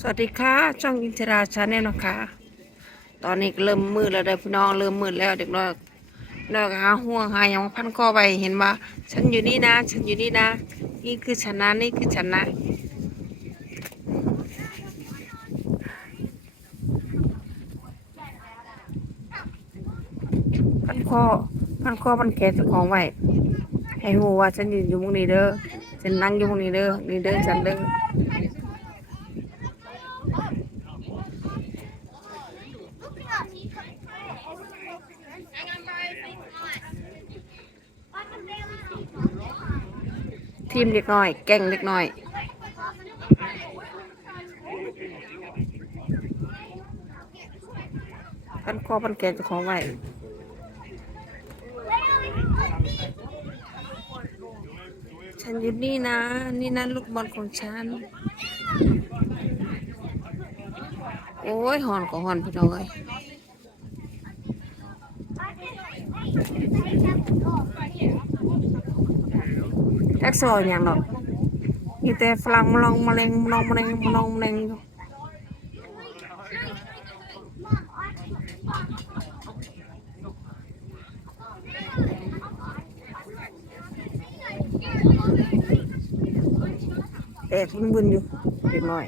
สวัสดีค่ะช่องอินทราชาแนลนะคะ ตอนนี้เริ่มมืดแล้วเด้อพี่น้องเริ่มมืดแล้วเด็กน้อยน้อยหาห่วงหายังพันคอไปเห็นว่าฉันอยู่นี่นะ ฉันอยู่นี่นะ นี่คือฉันนะนี่คือฉันนะพันคอพันคอพันแขนเจ้าของไว้ให้หูว่าฉันอยู่อยู่มุงนี้เด้อฉันนั่งอยู่มุงนี้เด้อนี่เด้อฉันเด้อ ทีมเด็กน้อย แก่งเด็กน้อย พันคอพันแกนจะของไว้ฉันอยู่นี่นะ นี่นะลูกบอลของฉัน โอ้ยหอนก็หอนพี่น้องเอ้ย แท็กซอยอย่างดอกมีแต่ฝรั่งมาลองมาเลงมาลองมาเลงมาลองมาเลงอยู่แต่บึนๆอยู่เด็กน้อย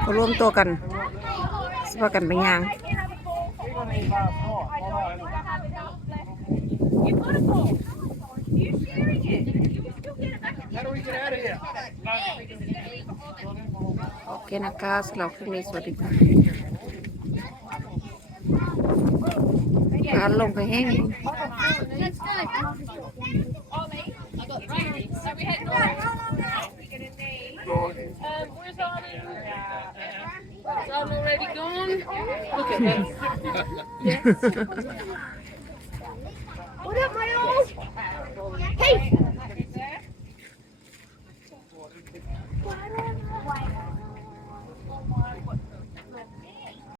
เขารวมตัวกันสพากันไปยาง โอเคนะคะสำหรับคลิปนี้สวัสดีค่ะการลงไปแห้ง Um, where's Arnie? Is Arnie already gone? Look at this. What up, my